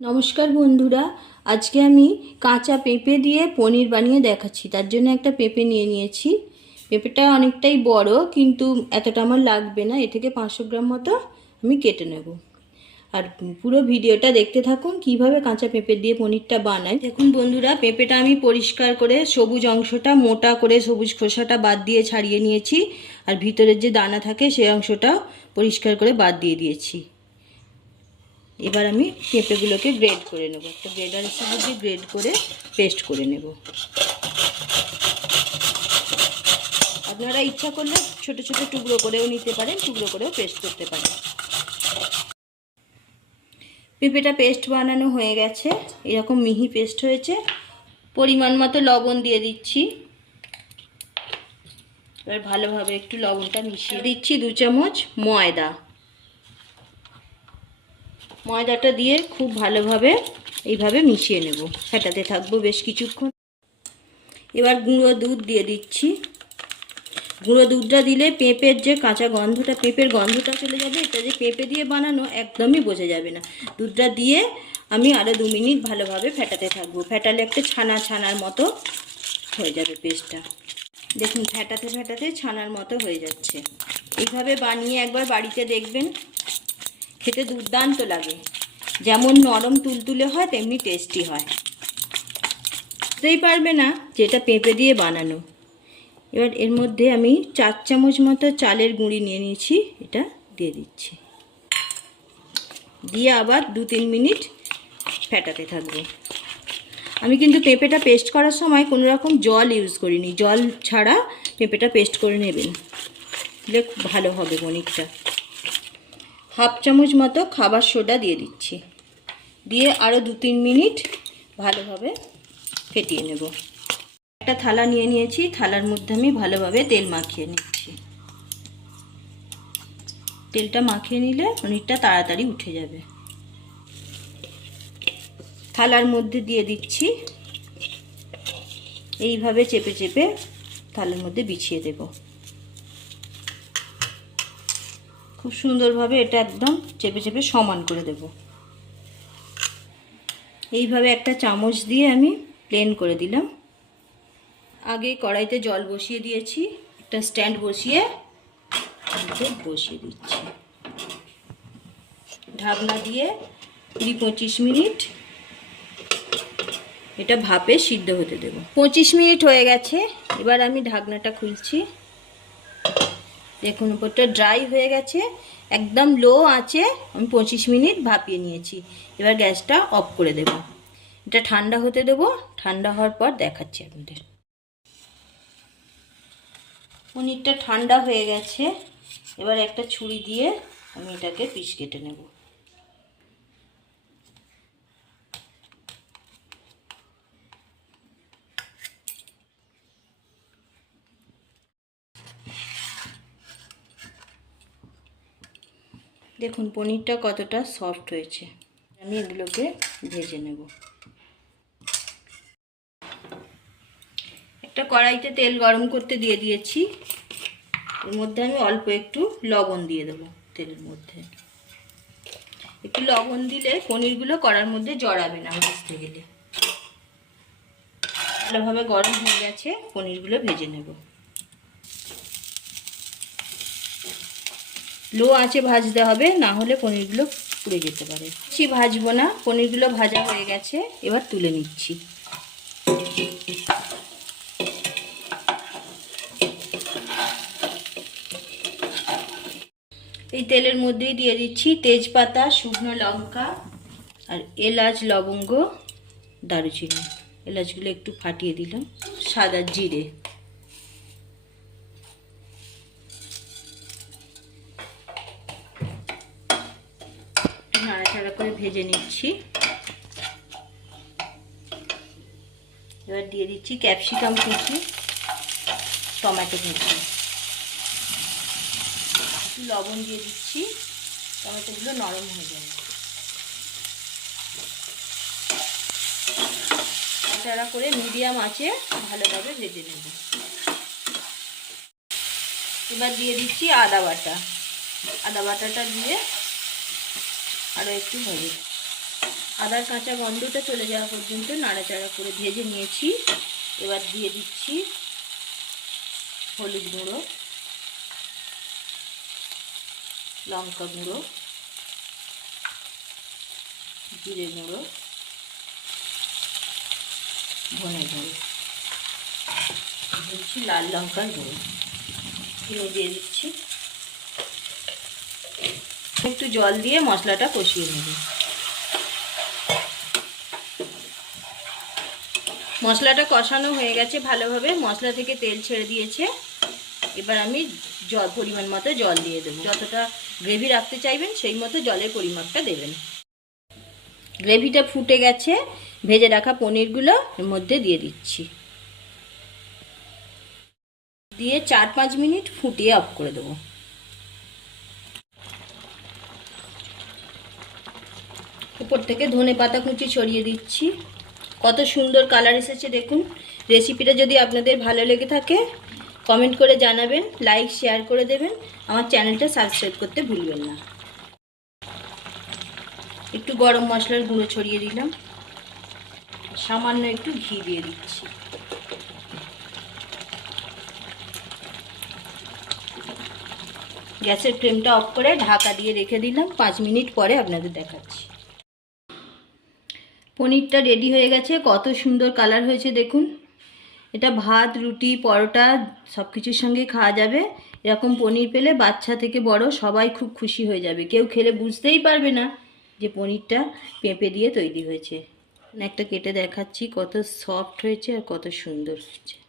নমস্কার বন্ধুরা, আজকে আমি কাঁচা পেঁপে দিয়ে পনির বানিয়ে দেখাচ্ছি। তার জন্য একটা পেঁপে নিয়ে নিয়েছি। পেঁপেটা অনেকটাই বড়, কিন্তু এতটা আমার লাগবে না। এ থেকে পাঁচশো গ্রাম মতো আমি কেটে নেব। আর পুরো ভিডিওটা দেখতে থাকুন, কীভাবে কাঁচা পেঁপে দিয়ে পনিরটা বানাই। দেখুন বন্ধুরা, পেঁপেটা আমি পরিষ্কার করে সবুজ অংশটা, মোটা করে সবুজ খোসাটা বাদ দিয়ে ছাড়িয়ে নিয়েছি। আর ভিতরের যে দানা থাকে সেই অংশটা পরিষ্কার করে বাদ দিয়ে দিয়েছি। এবার আমি পেঁপেগুলোকে গ্রেড করে নেব। একটা গ্রেডারের সাহায্যে গ্রেড করে পেস্ট করে নেব। আপনারা ইচ্ছা করলে ছোট ছোট টুকরো করেও নিতে পারেন, টুকরো করেও পেস্ট করতে পারেন। পেঁপেটা পেস্ট বানানো হয়ে গেছে। এরকম মিহি পেস্ট হয়েছে। পরিমাণ মতো লবণ দিয়ে দিচ্ছি। এবার ভালোভাবে একটু লবণটা মিশিয়ে দিচ্ছি দু চামচ ময়দা। ময়দাটা দিয়ে খুব ভালোভাবে এইভাবে মিশিয়ে নেব। ফেটাতে থাকব বেশ কিছুক্ষণ। এবার গুঁড়ো দুধ দিয়ে দিচ্ছি। গুঁড়ো দুধটা দিলে পেঁপের যে কাঁচা গন্ধটা, পেঁপের গন্ধটা চলে যাবে, এটা যে পেঁপে দিয়ে বানানো একদমই বোঝা যাবে না। দুধটা দিয়ে আমি আরও দু মিনিট ভালোভাবে ফেটাতে থাকব। ফেটালে একটা ছানা ছানার মতো হয়ে যাবে পেস্টটা। দেখুন, ফেটাতে ফেটাতে ছানার মতো হয়ে যাচ্ছে। এইভাবে বানিয়ে একবার বাড়িতে দেখবেন। খেতে দুর্দান্ত লাগে। যেমন নরম তুলতুলে হয়, তেমনি টেস্টি হয়। বুঝতেই পারবে না যেটা পেঁপে দিয়ে বানানো। এবার এর মধ্যে আমি চার চামচ মতো চালের গুঁড়ি নিয়ে নিয়েছি, এটা দিয়ে দিচ্ছি। দিয়ে আবার দু তিন মিনিট ফেটাতে থাকব। আমি কিন্তু পেঁপেটা পেস্ট করার সময় কোনো রকম জল ইউজ করিনি। জল ছাড়া পেঁপেটা পেস্ট করে নেবেন। দিলে ভালো হবে পনিরটা হাফ চামচ মতো খাবার সোডা দিয়ে দিচ্ছি। দিয়ে আরও দু তিন মিনিট ভালোভাবে ফেটিয়ে নেব। একটা থালা নিয়ে নিয়েছি, থালার মধ্যে আমি ভালোভাবে তেল মাখিয়ে নিচ্ছি। তেলটা মাখিয়ে নিলে পনিরটা তাড়াতাড়ি উঠে যাবে। থালার মধ্যে দিয়ে দিচ্ছি। এইভাবে চেপে চেপে থালার মধ্যে বিছিয়ে দেবো। খুব সুন্দরভাবে এটা একদম চেপে চেপে সমান করে দেব। এইভাবে একটা চামচ দিয়ে আমি প্লেন করে দিলাম। আগে কড়াইতে জল বসিয়ে দিয়েছি, একটা স্ট্যান্ড বসিয়ে বসিয়ে দিচ্ছি। ঢাকনা দিয়ে কুড়ি পঁচিশ মিনিট এটা ভাপে সিদ্ধ হতে দেব। পঁচিশ মিনিট হয়ে গেছে, এবার আমি ঢাকনাটা খুলছি। দেখুন, উপরটা ড্রাই হয়ে গেছে, একদম লো আছে, আমি পঁচিশ মিনিট ভাপিয়ে নিয়েছি। এবার গ্যাসটা অফ করে দেব। এটা ঠান্ডা হতে দেব, ঠান্ডা হওয়ার পর দেখাচ্ছি আপনাদের। পনিরটা ঠান্ডা হয়ে গেছে, এবার একটা ছুরি দিয়ে আমি এটাকে পিস কেটে নেব। দেখুন, পনিরটা কতটা সফট হয়েছে। আমি এগুলোকে ভেজে নেব। একটা কড়াইতে তেল গরম করতে দিয়ে দিয়েছি। এর মধ্যে আমি অল্প একটু লবণ দিয়ে দেবো তেলের মধ্যে। একটু লবণ দিলে পনিরগুলো কড়ার মধ্যে জড়াবে না ভাজতে গেলে। ভালোভাবে গরম হয়ে গেছে, পনিরগুলো ভেজে নেব। লো আঁচে ভাজতে হবে, না হলে পনিরগুলো পুড়ে যেতে পারে। বেশি ভাজবো না, পনিরগুলো ভাজা হয়ে গেছে, এবার তুলে নিচ্ছি। এই তেলের মধ্যেই দিয়ে দিচ্ছি তেজপাতা, শুকনো লঙ্কা আর এলাচ, লবঙ্গ, দারুচিনি। এলাচগুলো একটু ফাটিয়ে দিলাম, সাদা জিরে। করে ভেজে নিচ্ছি। এবার দিয়ে দিচ্ছি ক্যাপসিকাম কুচি, টমেটো কুচি। একটু লবণ দিয়ে দিচ্ছি, টমেটোগুলো নরম হয়ে যাবে। নাড়াচাড়া করে মিডিয়াম আঁচে ভালোভাবে ভেজে নেব। এবার দিয়ে দিচ্ছি আদা বাটা। আদা বাটাটা দিয়ে আরও একটু ভেজে আদার কাঁচা গন্ধটা চলে যাওয়া পর্যন্ত নাড়াচাড়া করে ভেজে নিয়েছি। এবার দিয়ে দিচ্ছি হলুদ গুঁড়ো, লঙ্কা গুঁড়ো, জিরে গুঁড়ো, ধনে গুঁড়ো, দিচ্ছি লাল লঙ্কার গুঁড়ো। দিয়ে দিচ্ছি একটু জল দিয়ে মশলাটা কষিয়ে নেব। মশলাটা কষানো হয়ে গেছে ভালোভাবে, মশলা থেকে তেল ছেড়ে দিয়েছে। এবার আমি জল, পরিমাণ মতো জল দিয়ে দেবো। যতটা গ্রেভি রাখতে চাইবেন, সেই মতো জলের পরিমাপটা দেবেন। গ্রেভিটা ফুটে গেছে, ভেজে রাখা পনিরগুলো এর মধ্যে দিয়ে দিচ্ছি। দিয়ে চার পাঁচ মিনিট ফুটিয়ে অফ করে দেবো। উপর থেকে ধনে পাতা কুচি ছড়িয়ে দিচ্ছি। কত সুন্দর কালার এসেছে দেখুন। রেসিপিটা যদি আপনাদের ভালো লেগে থাকে কমেন্ট করে জানাবেন লাইক শেয়ার করে দেবেন। আমার চ্যানেলটা সাবস্ক্রাইব করতে ভুলবেন না। একটু গরম মশলার গুঁড়ো ছড়িয়ে দিলাম। সামান্য একটু ঘি দিয়ে দিচ্ছি। গ্যাসের ফ্লেমটা অফ করে ঢাকা দিয়ে রেখে দিলাম। পাঁচ মিনিট পরে আপনাদের দেখাচ্ছি। পনিরটা রেডি হয়ে গেছে। কত সুন্দর কালার হয়েছে, দেখুন। এটা ভাত, রুটি, পরোটা সব কিছুর সঙ্গে খাওয়া যাবে। এরকম পনির পেলে বাচ্চা থেকে বড় সবাই খুব খুশি হয়ে যাবে। কেউ খেলে বুঝতেই পারবে না যে পনিরটা পেঁপে দিয়ে তৈরি হয়েছে। একটা কেটে দেখাচ্ছি কত সফট হয়েছে আর কত সুন্দর হয়েছে।